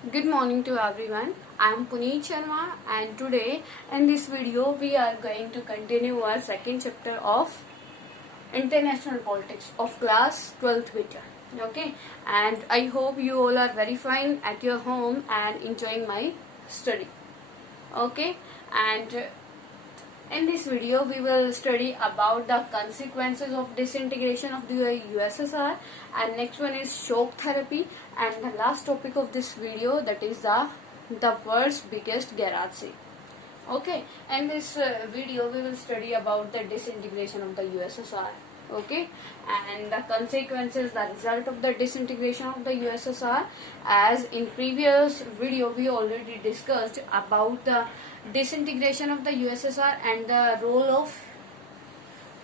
Good morning to everyone. I am Puneet Sharma and today in this video we are going to continue our second chapter of International Politics of class 12th beta. Okay, and I hope you all are very fine at your home and enjoying my study. Okay, and in this video we will study about the consequences of disintegration of the USSR, and next one is shock therapy, and the last topic of this video, that is the world's biggest garage sale. Okay, in this video we will study about the disintegration of the USSR. Okay, and the consequences, the result of the disintegration of the USSR. As in previous video we already discussed about the disintegration of the USSR and the role of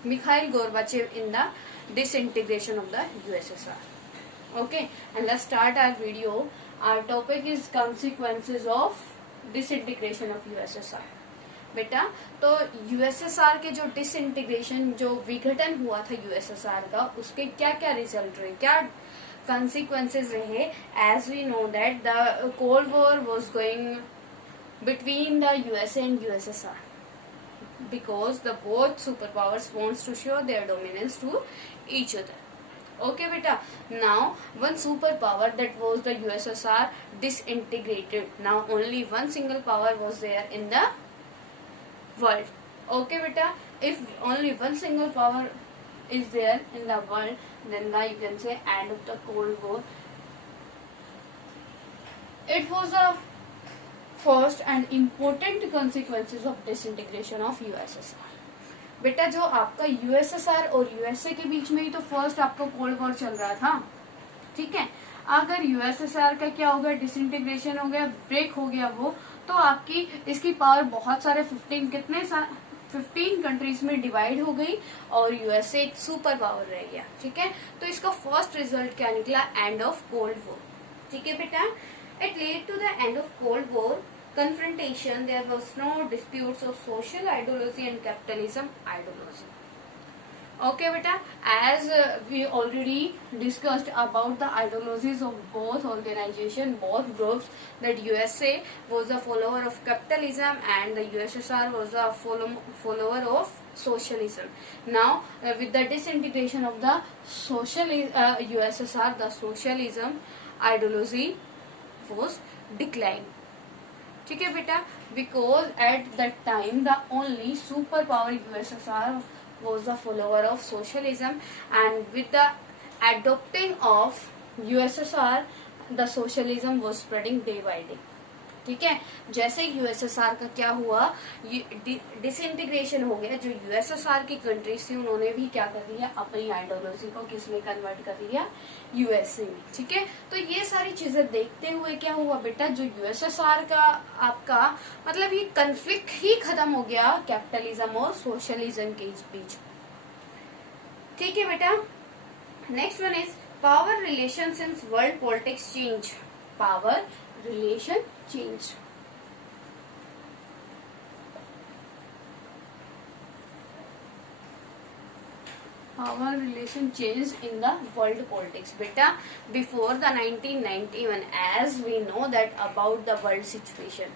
Mikhail Gorbachev in the disintegration of the USSR. Okay, and let's start our video. Our topic is consequences of disintegration of USSR. बेटा, तो USSR के जो disintegration, जो विघटन हुआ था USSR का, उसके क्या क्या रिजल्ट रहे, क्या consequences रहे. As we know that the Cold War was going between the USA and USSR because the both superpowers wants to show their dominance to each other. Okay beta, now one superpower, that was the USSR, disintegrated. Now only one single power was there in the world. Okay beta, if only one single power is there in the world, then you can say end of the Cold War. It was a first and important consequences of disintegration of USSR. बेटा, जो आपका USSR और USA के बीच में ही तो first आपका cold war चल रहा था, ठीक है. अगर यूएसएसआर का क्या हो गया, डिसइंटीग्रेशन हो गया, ब्रेक हो गया वो, तो आपकी इसकी पावर बहुत सारे 15 कंट्रीज में डिवाइड हो गई और यूएसए एक सुपर पावर रह गया, ठीक है. तो इसका फर्स्ट रिजल्ट क्या निकला, एंड ऑफ कोल्ड वॉर. ठीक है बेटा, it lead to the end of cold war confrontation. There was no disputes of social ideology and capitalism ideology. Okay beta, as we already discussed about the ideologies of both organization, both groups, that USA was a follower of capitalism and the USSR was a follower of socialism. Now with the disintegration of the USSR, the socialism ideology was declined. ठीक है बेटा, because at that time the only superpower USSR was the follower of socialism, and with the adopting of USSR the socialism was spreading day by day. ठीक है, जैसे USSR का क्या हुआ, disintegration हो गया, जो यूएसएसआर की कंट्रीज थी उन्होंने भी क्या कर दिया, अपनी आइडियोलॉजी को किसमें कन्वर्ट कर दिया, यूएसए में. ठीक है, तो ये सारी चीजें देखते हुए क्या हुआ बेटा, जो यूएसएसआर का आपका मतलब ये कन्फ्लिक्ट ही खत्म हो गया कैपिटलिज्म और सोशलिज्म के बीच. ठीक है बेटा, next one is power relation since world politics change. Power relation changed. Power relation changed in the world politics. Beta, before the 1991, as we know that about the world situation.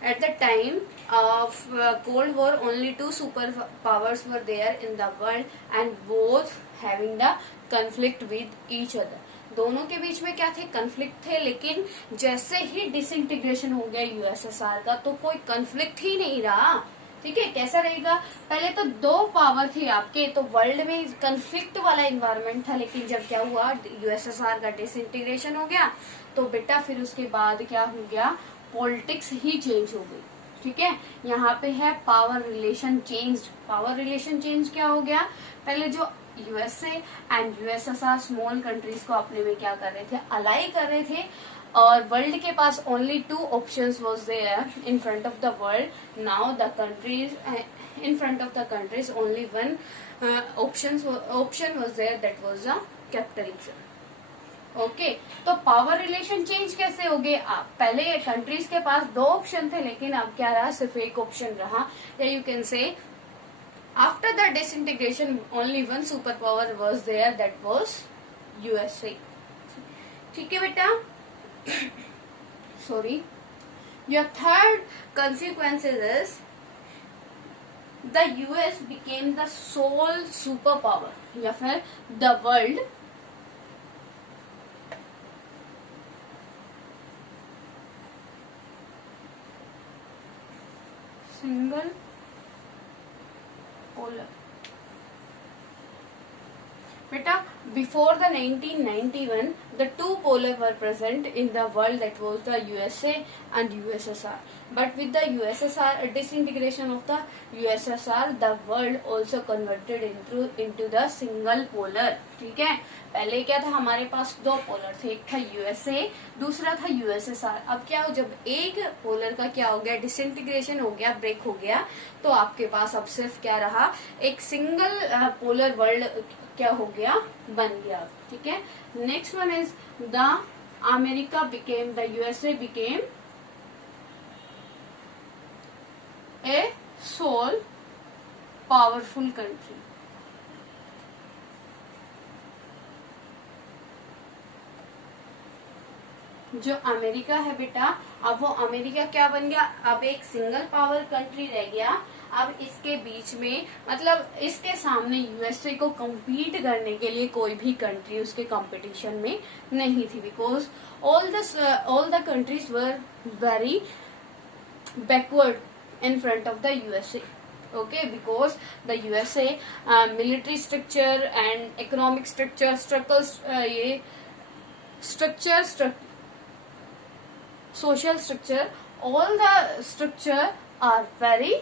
At the time of Cold War, only two superpowers were there in the world and both having the conflict with each other. दोनों के बीच में क्या थे, conflict थे. लेकिन जैसे ही disintegration हो गया यूएसएसआर का तो कोई कन्फ्लिक्ट ही नहीं रहा. ठीक है, कैसा रहेगा, पहले तो दो पावर थे आपके, तो वर्ल्ड में कन्फ्लिक्ट वाला इन्वायरमेंट था. लेकिन जब क्या हुआ, यूएसएसआर का डिसइंटीग्रेशन हो गया तो बेटा फिर उसके बाद क्या हो गया, पॉलिटिक्स ही चेंज हो गई. ठीक है, यहाँ पे है power relation change. Power relation change क्या हो गया, पहले जो USA and USSR small countries को अपने में क्या कर रहे थे, अलाई कर रहे थे, और वर्ल्ड के पास only two options was there in front of the world. Now the countries in front of the countries only one option was there, that was the capitalism. Okay, तो पावर रिलेशन चेंज कैसे हो गए, आप पहले countries के पास दो option थे लेकिन अब क्या रहा, सिर्फ एक ऑप्शन रहा. या you can say after the disintegration only one superpower was there, that was USA. ठीक है बेटा, sorry. Your third consequences is the US became the sole superpower या फिर the world single polar. Beta, before the 1991, the two polar were present in the world, that was the USA and USSR. But with the USSR disintegration of the USSR, the world also converted into the single polar. ठीक है, पहले क्या था, हमारे पास दो polar थे, एक था USA, दूसरा था USSR. अब क्या हो, जब एक पोलर का क्या हो गया, डिसइंटीग्रेशन हो गया, ब्रेक हो गया, तो आपके पास अब सिर्फ क्या रहा, एक सिंगल पोलर वर्ल्ड क्या हो गया, बन गया. ठीक है. Next one is the America became, the USA became a sole powerful country. जो अमेरिका है बेटा, अब वो अमेरिका क्या बन गया, अब एक सिंगल पावर कंट्री रह गया. अब इसके बीच में, मतलब इसके सामने यूएसए को compete करने के लिए कोई भी कंट्री उसके कंपटीशन में नहीं थी, because all the countries were very backward in front of the USA. Okay, because the USA military structure and economic structure, social structure, all the structure are very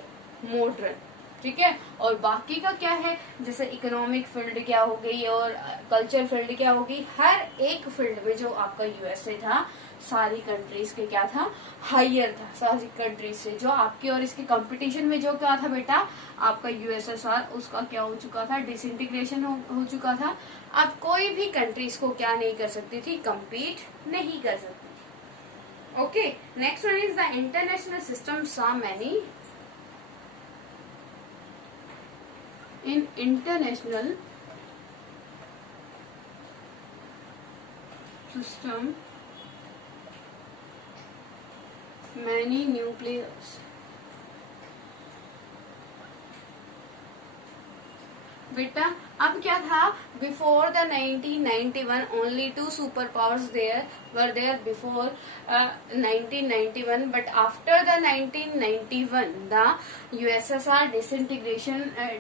modern. ठीक है. और बाकी का क्या है, जैसे इकोनॉमिक फील्ड क्या हो गई और कल्चर फील्ड क्या हो गई, हर एक फील्ड में जो आपका यूएसए था, सारी कंट्रीज के क्या था, हायर था सारी कंट्रीज से. जो आपके और इसके कंपटीशन में जो क्या था बेटा, आपका यूएसएसआर, उसका क्या हो चुका था, डिसइंटीग्रेशन हो चुका था. अब कोई भी कंट्रीज को क्या नहीं कर सकती थी, compete नहीं कर सकती. Okay, next one is the international system saw many. In international system, many new players. बेटा, अब क्या था, before the 1991 only two super powers were there before 1991, but after the 1991 the USSR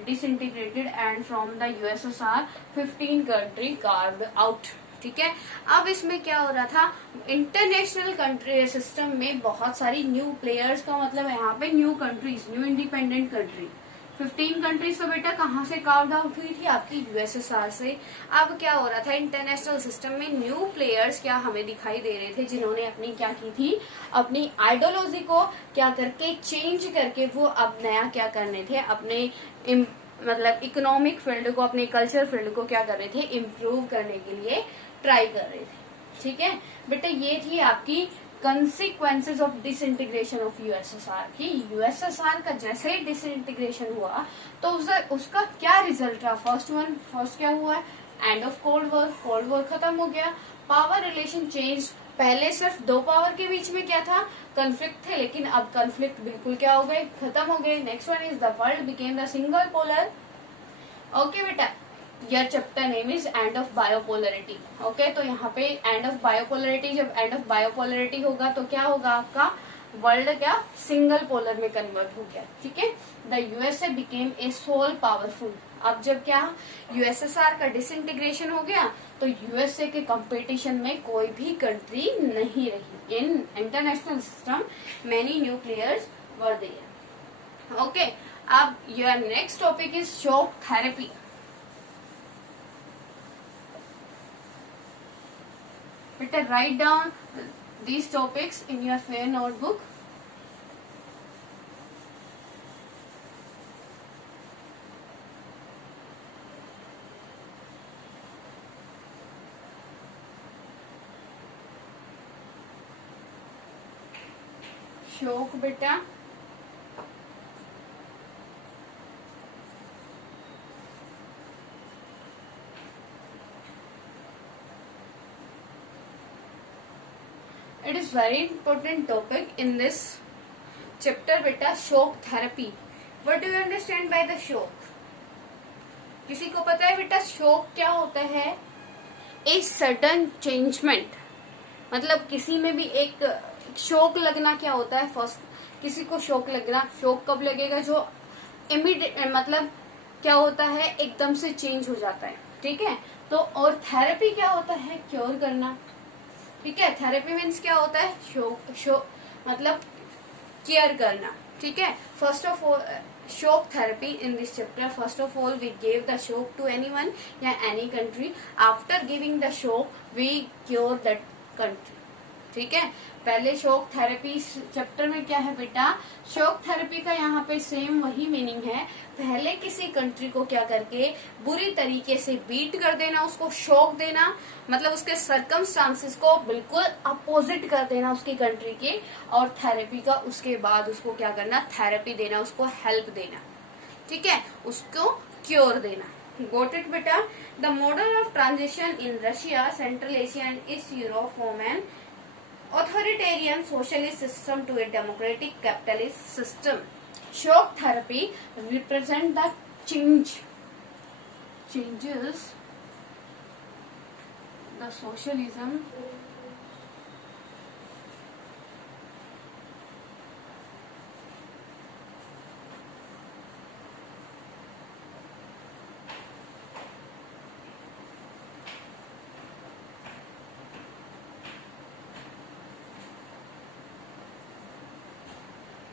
disintegrated and from the USSR 15 country carved out. ठीक है. अब इसमें क्या हो रहा था, इंटरनेशनल कंट्री सिस्टम में बहुत सारी न्यू प्लेयर्स का मतलब यहाँ पे new countries, new independent country. 15 countries तो बेटा कहाँ से कार्ड आउट हुई थी, आपकी यूएसएसआर से. अब क्या हो रहा था, इंटरनेशनल सिस्टम में न्यू प्लेयर्स क्या हमें दिखाई दे रहे थे, जिन्होंने अपनी क्या की थी, अपनी आइडियोलॉजी को क्या करके चेंज करके वो अब नया क्या करने थे, अपने मतलब इकोनॉमिक फील्ड को, अपने कल्चर फील्ड को क्या कर रहे थे, इम्प्रूव करने के लिए ट्राई कर रहे थे. ठीक है बेटा, ये थी आपकी consequences of disintegration of USSR की. यूएसएसआर का जैसे ही डिसइंटीग्रेशन हुआ तो उसका क्या रिजल्ट रहा, फर्स्ट क्या हुआ, एंड ऑफ कोल्ड वॉर खत्म हो गया. पावर रिलेशन चेंज, पहले सिर्फ दो पावर के बीच में क्या था, कन्फ्लिक्ट थे, लेकिन अब कन्फ्लिक्ट बिल्कुल क्या हो गए, खत्म हो गए. Next one is the world became the single polar. Okay बेटा, your chapter name is end of biopolarity. okay, तो यहाँ पे end of biopolarity, जब end of biopolarity होगा तो क्या होगा, आपका वर्ल्ड क्या सिंगल पोलर में कन्वर्ट हो गया. ठीक है. The USA became a sole powerful. अब जब क्या यूएसएसआर का डिसइंटीग्रेशन हो गया तो यूएसए के कंपटीशन में कोई भी कंट्री नहीं रही. In international system many new players were there. Okay, अब your next topic is shock therapy. Better write down these topics in your fair notebook. Shock बेटा, it is very important topic in this chapter बेटा, shock therapy. What do you understand by the shock? किसी को पता है बेटा shock क्या होता है? ए सडन चेंजमेंट, मतलब किसी में भी एक शॉक लगना क्या होता है? फर्स्ट किसी को शॉक लगना, शॉक कब लगेगा? जो इमीडिएट, मतलब क्या होता है, एकदम से चेंज हो जाता है, ठीक है। तो और थेरेपी क्या होता है? क्योर करना, ठीक है। थेरेपी मीन्स क्या होता है? शॉक मतलब केयर करना, ठीक है। First of all shock therapy in this chapter, first of all we gave the shock to anyone या any country. After giving the shock we cure that country, ठीक है। पहले शॉक थेरेपी चैप्टर में क्या है बेटा? शॉक थेरेपी का यहाँ पे सेम वही मीनिंग है। पहले किसी कंट्री को क्या करके बुरी तरीके से बीट कर देना, उसको शॉक देना, मतलब उसके सर्कमस्टांसेस को बिल्कुल अपोजिट कर देना उसकी कंट्री के, और थेरेपी का उसके बाद उसको क्या करना? थेरेपी देना, उसको हेल्प देना, ठीक है, उसको क्योर देना। गोट इट बेटा? The model of transition in Russia, central Asia and east Europe from an authoritarian socialist system to a democratic capitalist system. Shock therapy represent the changes the socialism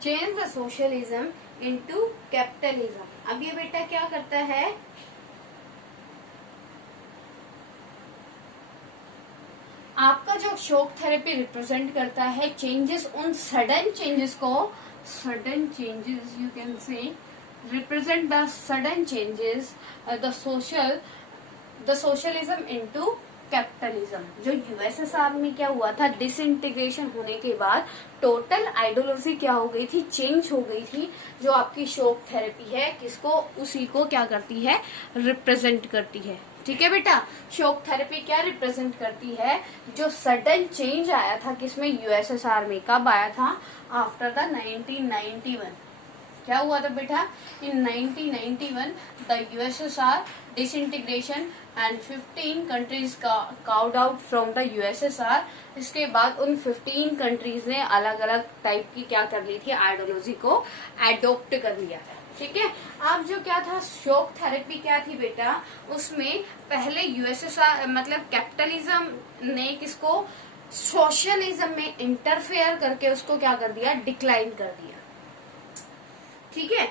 change the socialism into capitalism. अब ये बेटा क्या करता है? आपका जो shock therapy represent करता है चेंजेस, उन सडन चेंजेस को, sudden changes you can say represent the sudden changes the socialism into capitalism. जो यूएसएसआर में क्या हुआ था, डिसइंटीग्रेशन होने के बाद टोटल आइडियोलॉजी क्या हो गई थी? चेंज हो गई थी। जो आपकी शॉक थेरेपी है किसको, उसी को क्या करती है? रिप्रेजेंट करती है, ठीक है बेटा। शॉक थेरेपी क्या रिप्रेजेंट करती है? जो सडन चेंज आया था किसमें? यूएसएसआर में। कब आया था? After the 1991। क्या हुआ था बेटा? इन 1991 the USSR disintegration and 15 countries carved out from the USSR. इसके बाद उन 15 कंट्रीज ने अलग अलग टाइप की क्या कर ली थी? आइडियोलॉजी को एडोप्ट कर लिया था, ठीक है। अब जो क्या था, शॉक थेरेपी क्या थी बेटा? उसमें पहले यूएसएसआर मतलब कैपिटलिज्म ने किसको? सोशलिज्म में इंटरफेयर करके उसको क्या कर दिया? डिक्लाइन कर दिया, ठीक है।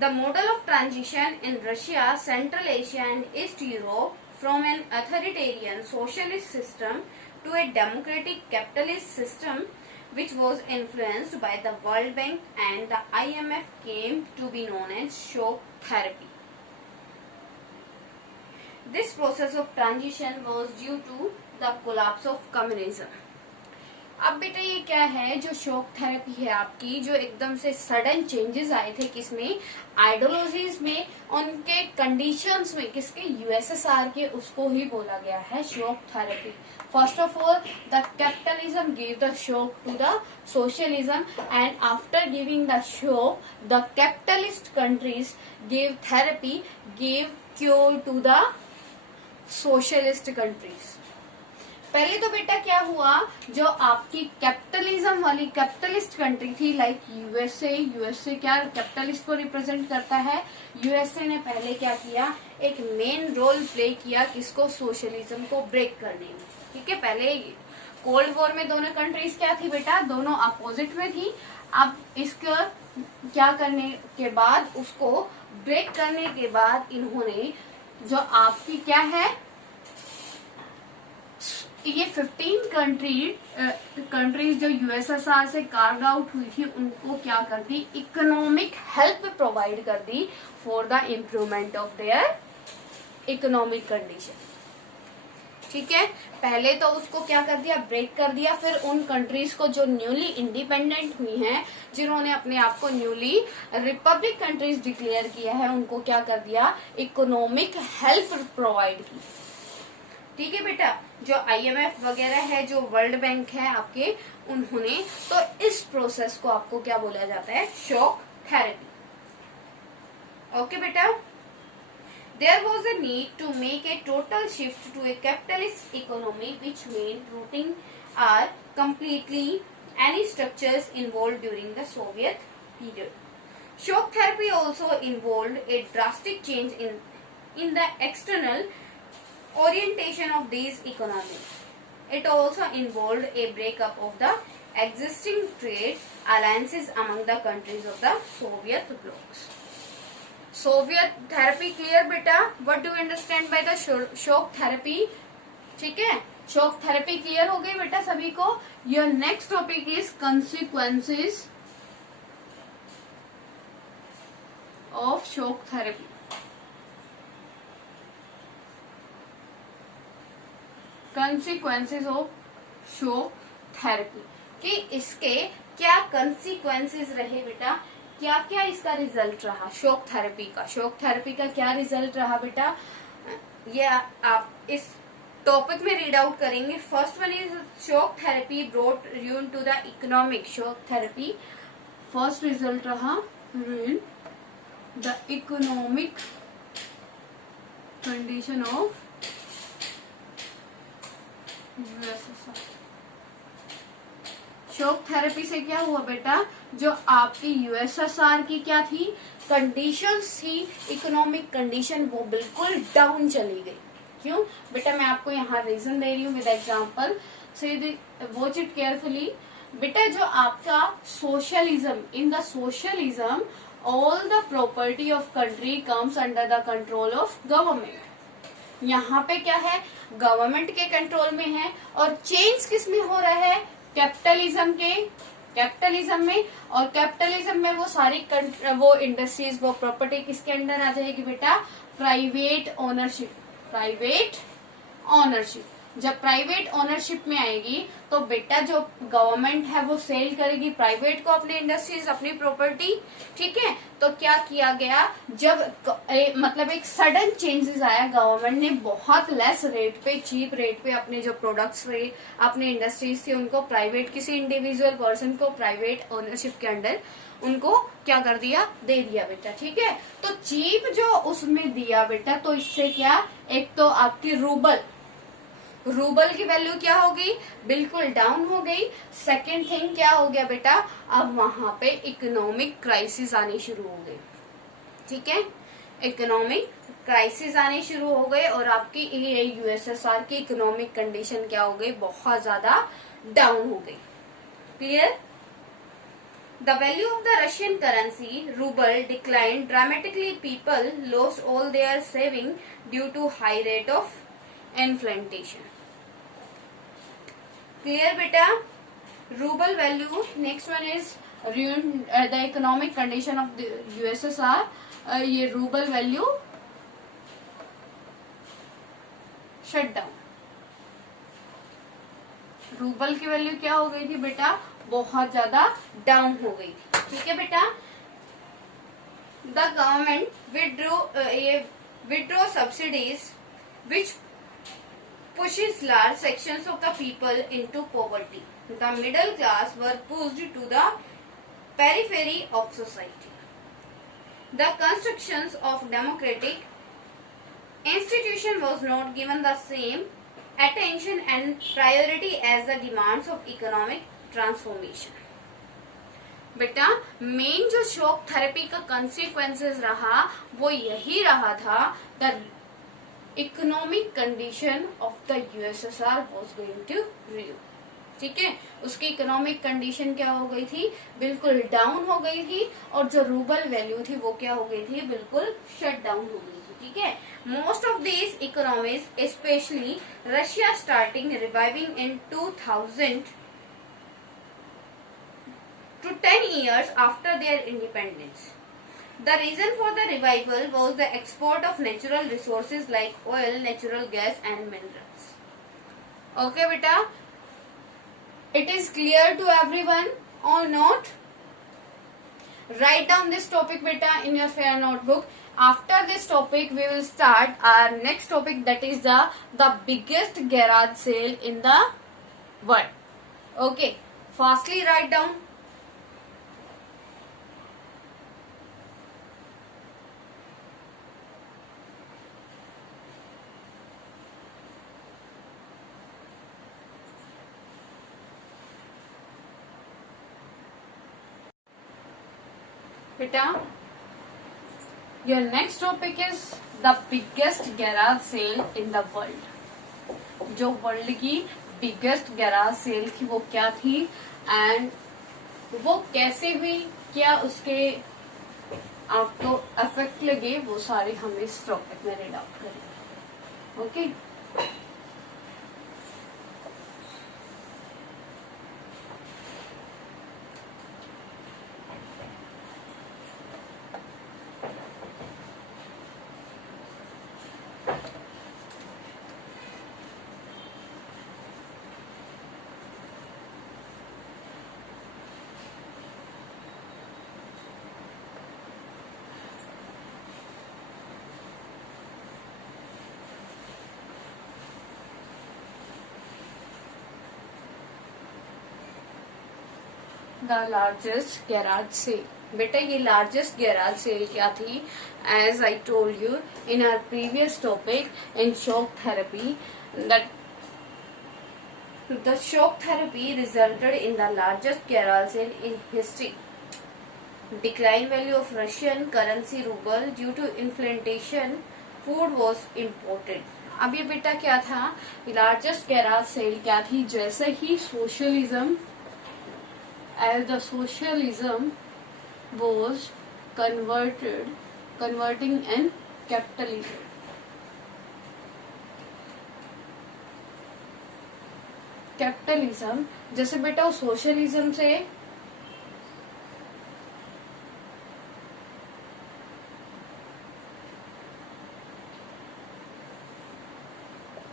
The model of transition in Russia, Central Asia and East Europe from an authoritarian socialist system to a democratic capitalist system which was influenced by the World Bank and the IMF came to be known as shock therapy. This process of transition was due to the collapse of communism. अब बेटा ये क्या है? जो shock therapy है आपकी, जो एकदम से सडन चेंजेस आए थे किसमें? आइडियोलॉजीज में, उनके कंडीशंस में, किसके? यूएसएसआर के, उसको ही बोला गया है shock therapy. First of all the capitalism give the shock to the socialism and after giving the shock the capitalist countries give therapy, give cure to the socialist countries. पहले तो बेटा क्या हुआ? जो आपकी कैपिटलिज्म वाली कैपिटलिस्ट कंट्री थी like USA क्या कैपिटलिस्ट को रिप्रेजेंट करता है? यूएसए ने पहले क्या किया? एक मेन रोल प्ले किया किसको? सोशलिज्म को ब्रेक करने में, ठीक है। पहले कोल्ड वॉर में दोनों कंट्रीज क्या थी बेटा? दोनों अपोजिट में थी। अब इसको क्या करने के बाद, उसको ब्रेक करने के बाद इन्होंने जो आपकी क्या है, ये 15 कंट्रीज जो यूएसएसआर से कार्ड आउट हुई थी, उनको क्या कर दी? इकोनॉमिक हेल्प प्रोवाइड कर दी for the improvement of their economic condition, ठीक है। पहले तो उसको क्या कर दिया? ब्रेक कर दिया। फिर उन कंट्रीज को जो न्यूली इंडिपेंडेंट हुई हैं, जिन्होंने अपने आप को न्यूली रिपब्लिक कंट्रीज डिक्लेयर किया है, उनको क्या कर दिया? इकोनॉमिक हेल्प प्रोवाइड की, ठीक है बेटा, जो IMF वगैरह है, जो वर्ल्ड बैंक है आपके, उन्होंने, तो इस प्रोसेस को आपको क्या बोला जाता है, शॉक थेरेपी। ओके बेटा, there was a need to make a total shift to a capitalist economy which meant rooting are completely any structures involved during the Soviet period. Shock therapy also involved a drastic change in the external orientation of these economies. It also involved a breakup of the existing trade alliances among the countries of the Soviet blocs. Soviet therapy clear बेटा? What do understand by the shock therapy? ठीक है, shock therapy clear हो गई बेटा सभी को? Your next topic is consequences of shock therapy. Consequences of shock therapy, कि इसके क्या कंसिक्वेंसेस रहे बेटा, क्या क्या इसका रिजल्ट रहा शॉक थेरेपी का। शॉक थेरेपी का क्या रिजल्ट रहा बेटा, ये आप इस टॉपिक में रीड आउट करेंगे। First one is shock therapy brought ruin to the economic. Shock therapy first result रहा ruin the economic condition of USSR। Shock therapy से क्या हुआ बेटा, जो आपकी USSR की क्या थी, कंडीशंस थी, इकोनॉमिक कंडीशन, वो बिल्कुल डाउन चली गई। क्यों बेटा, मैं आपको यहाँ रीजन दे रही हूँ विद एग्जांपल, से वॉच इट केयरफुली। बेटा जो आपका socialism, in the socialism all the property of country comes under the control of government. यहाँ पे क्या है, गवर्नमेंट के कंट्रोल में है, और चेंज किस में हो रहा है, कैपिटलिज्म में। और कैपिटलिज्म में वो सारी वो इंडस्ट्रीज, वो प्रॉपर्टी किसके अंडर आ जाएगी बेटा, प्राइवेट ओनरशिप। जब प्राइवेट ओनरशिप में आएगी तो बेटा जो गवर्नमेंट है वो सेल करेगी प्राइवेट को अपने इंडस्ट्रीज, अपनी प्रॉपर्टी। ठीक है, तो क्या किया गया, जब मतलब एक सडन चेंजेस आया, गवर्नमेंट ने बहुत लेस रेट पे, चीप रेट पे अपने जो प्रोडक्ट्स थे, अपने इंडस्ट्रीज थी, उनको प्राइवेट, किसी इंडिविजुअल पर्सन को प्राइवेट ओनरशिप के अंडर उनको क्या कर दिया, दे दिया बेटा। ठीक है, तो चीप जो उसमें दिया बेटा, तो इससे क्या, एक तो आपकी रूबल की वैल्यू क्या हो गई, बिल्कुल डाउन हो गई। सेकेंड थिंग क्या हो गया बेटा, अब वहां पे इकोनॉमिक क्राइसिस आनी शुरू हो गई। ठीक है, इकोनॉमिक क्राइसिस आने शुरू हो गए, और आपकी USSR की इकोनॉमिक कंडीशन क्या हो गई, बहुत ज्यादा डाउन हो गई। Clear? The value of the Russian currency, ruble, declined dramatically. People lost all their saving due to high rate of inflation. Clear beta? Ruble value. Next one is the economic condition of the USSR. ये rouble value shut down. Rouble की value क्या हो गई थी बेटा, बहुत ज्यादा down हो गई थी। ठीक है बेटा, the government withdraw subsidies which pushes large sections of the people into poverty. The middle class were pushed to the periphery of society. The constructions of democratic institution was not given the same attention and priority as the demands of economic transformation. बेटा main जो shock therapy का consequences रहा वो यही रहा था, the economic condition of the USSR was going to ruin। ठीक है, उसकी इकोनॉमिक कंडीशन क्या हो गई थी, बिल्कुल डाउन हो गई थी, और जो रूबल वैल्यू थी वो क्या हो गई थी, बिल्कुल शट डाउन हो गई थी। ठीक है, most of these economies specially Russia starting reviving in 2000 to 10 years after their independence. The reason for the revival was the export of natural resources like oil, natural gas and minerals. Okay beta, it is clear to everyone or not? Write down this topic beta in your fair notebook. After this topic, we will start our next topic, that is the biggest garage sale in the world. Okay, fastly write down. Beta, your next topic is the biggest garage sale in the world. जो world की biggest garage cell थी वो क्या थी and वो कैसे हुई, क्या उसके आपको इफेक्ट लगे, वो सारे हम इस टॉपिक में रीड आउट करेंगे. Okay, the largest garage sale. बेटा ये लार्जेस्ट गैराज सेल क्या थी? As I told you in our previous topic in shock therapy, that the shock therapy resulted in the largest garage sale in history. Decline value of Russian currency ruble due to inflation. Food was imported. अब ये बेटा क्या था? Largest garage sale क्या थी? जैसे ही socialism, as the socialism was converting in capitalism. Capitalism जैसे बेटा वो सोशलिज्म से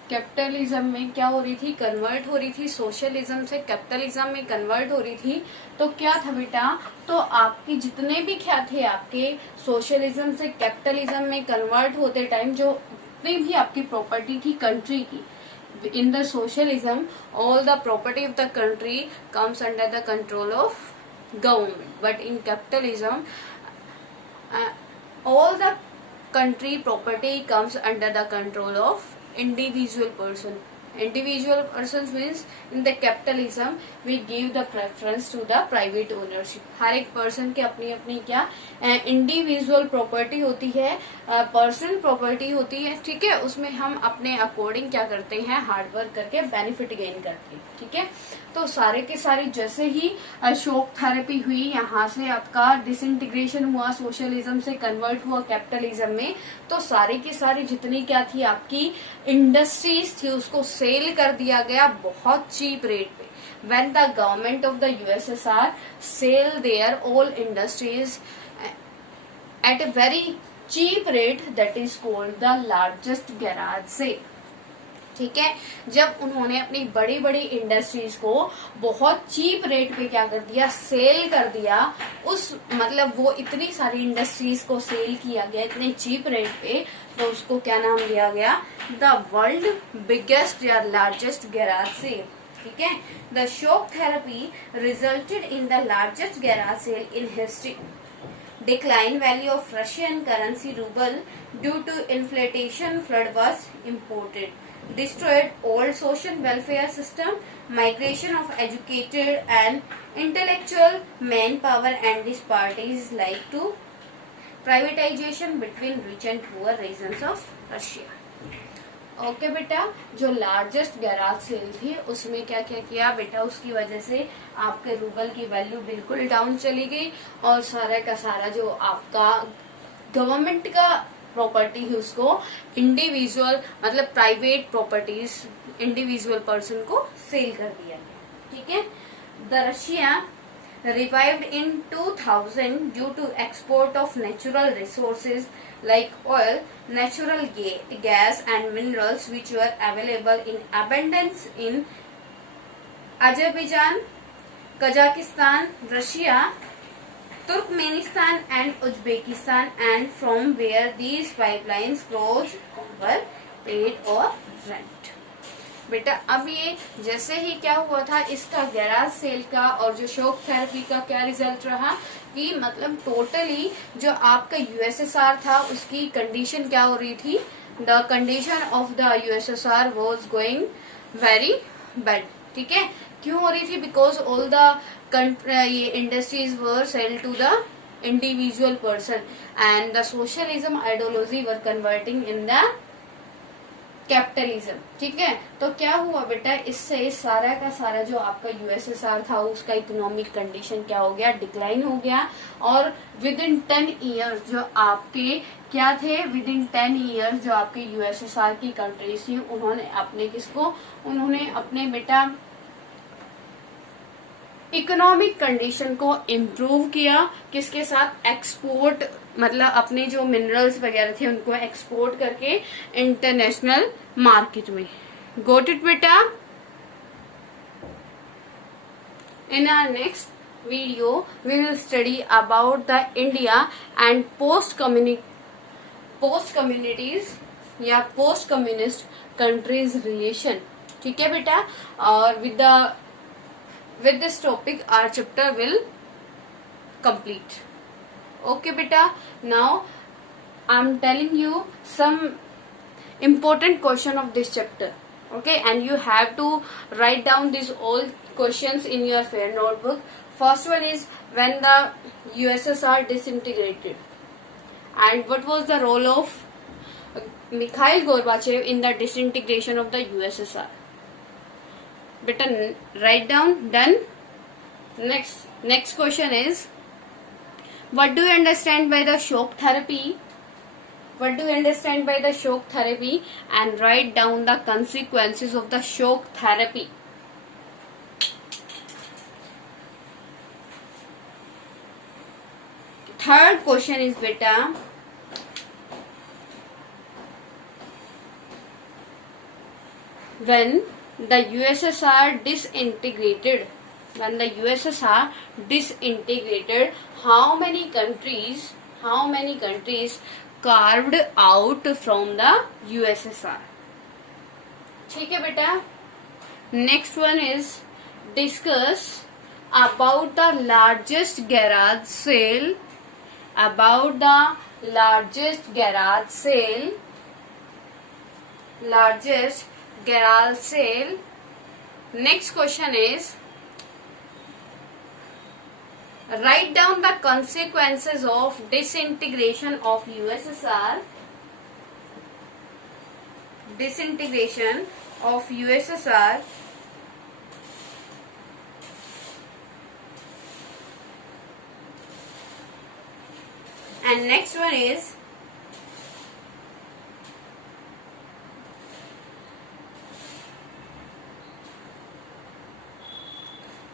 कैपिटलिज्म में क्या हो रही थी? कन्वर्ट हो रही थी. सोशलिज्म से कैपिटलिज्म में कन्वर्ट हो रही थी. तो क्या था बेटा? तो आपके जितने भी क्या थे, आपके सोशलिज्म से कैपिटलिज्म में कन्वर्ट होते टाइम जो जितनी भी आपकी प्रॉपर्टी थी कंट्री की, in the socialism all the property of the country comes under the control of government, but in capitalism all the country property comes under the control of individual person. Individual persons means in the capitalism we give the preference to the private ownership. हर एक person की अपनी अपनी क्या individual property होती है, personal property होती है. ठीक है, उसमें हम अपने अकॉर्डिंग क्या करते हैं? हार्ड वर्क करके बेनिफिट गेन करते हैं. ठीक है, तो सारे के सारे जैसे ही शॉक थेरेपी हुई, यहाँ से आपका डिसइंटीग्रेशन हुआ, सोशलिज्म से कन्वर्ट हुआ कैपिटलिज्म में, तो सारी की सारी जितनी क्या थी आपकी इंडस्ट्रीज थी उसको सेल कर दिया गया बहुत चीप रेट पे. When the government of the USSR sell their all industries at a very cheap rate, that is called the largest garage sale. ठीक है, जब उन्होंने अपनी बड़ी बड़ी इंडस्ट्रीज को बहुत चीप रेट पे क्या कर दिया? सेल कर दिया. उस मतलब वो इतनी सारी इंडस्ट्रीज को सेल किया गया इतने चीप रेट पे, तो उसको क्या नाम दिया गया? द वर्ल्ड बिगेस्ट या लार्जेस्ट गैराज सेल. ठीक है, the shock therapy resulted in the largest garage sale in history. Decline value of Russian currency ruble due to inflation. Flood was imported. Destroyed old social welfare system. Migration of educated and intellectual manpower and these parties like to privatization between rich and poor regions of Russia. Okay बेटा, जो largest garage cell थी उसमें क्या क्या किया बेटा? उसकी वजह से आपके रूबल की वैल्यू बिल्कुल डाउन चली गई और सारा का सारा जो आपका गवर्नमेंट का प्रॉपर्टी है उसको इंडिविजुअल मतलब प्राइवेट प्रॉपर्टीज इंडिविजुअल पर्सन को सेल कर दिया गया. ठीक है, the Russia revived in 2000 due to export of natural resources like oil, natural gas and minerals which were available in abundance in Azerbaijan, Kazakhstan, Russia Turkmenistan and Uzbekistan, and from where these pipelines cross were paid or rent. बेटा अब ये जैसे ही क्या हुआ था, इसका garage cell का और जो शॉक थेरेपी का क्या रिजल्ट रहा कि मतलब टोटली जो आपका यूएसएसआर था उसकी कंडीशन क्या हो रही थी, the condition of the USSR was going very bad. ठीक है, क्यों हो रही थी? बिकॉज ऑल द ये industries were sell to the individual person and the socialism ideology were converting in the capitalism. ठीक है, तो क्या हुआ बेटा, इससे सारा का सारा जो आपका यूएसएसआर था उसका इकोनॉमिक कंडीशन क्या हो गया, डिक्लाइन हो गया. और विद इन 10 ईयर्स जो आपके क्या थे, विद इन 10 ईयर्स जो आपके यूएसएसआर की कंट्रीज थी उन्होंने अपने किसको, उन्होंने अपने बेटा इकोनॉमिक कंडीशन को इम्प्रूव किया. किसके साथ? एक्सपोर्ट, मतलब अपने जो मिनरल्स वगैरह थे उनको एक्सपोर्ट करके इंटरनेशनल मार्केट में. गोट इट बेटा. In our next video we will study about the India and post communities या पोस्ट कम्युनिस्ट कंट्रीज रिलेशन. ठीक है बेटा, और with this topic our chapter will complete. Okay beta, now I'm telling you some important question of this chapter. Okay, and you have to write down these all questions in your fair notebook. First one is, when the USSR disintegrated, and what was the role of Mikhail Gorbachev in the disintegration of the USSR? Beta, write down. Done. Next question is, what do you understand by the shock therapy? What do you understand by the shock therapy? And write down the consequences of the shock therapy. Third question is beta, when the USSR disintegrated, how many countries carved out from the USSR? ठीक है बेटा. Next one is, discuss about the largest garage sale. Next question is, write down the consequences of disintegration of USSR. And next one is,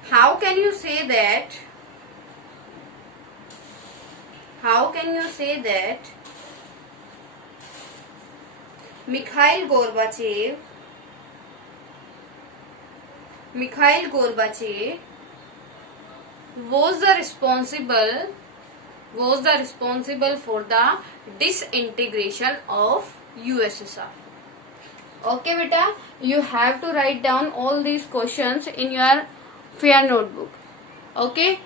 how can you say that Mikhail Gorbachev was the responsible for the disintegration of USSR? Okay beta, you have to write down all these questions in your fair notebook. Okay,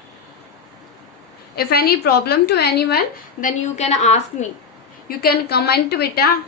if any problem to anyone, then you can ask me, you can comment beta.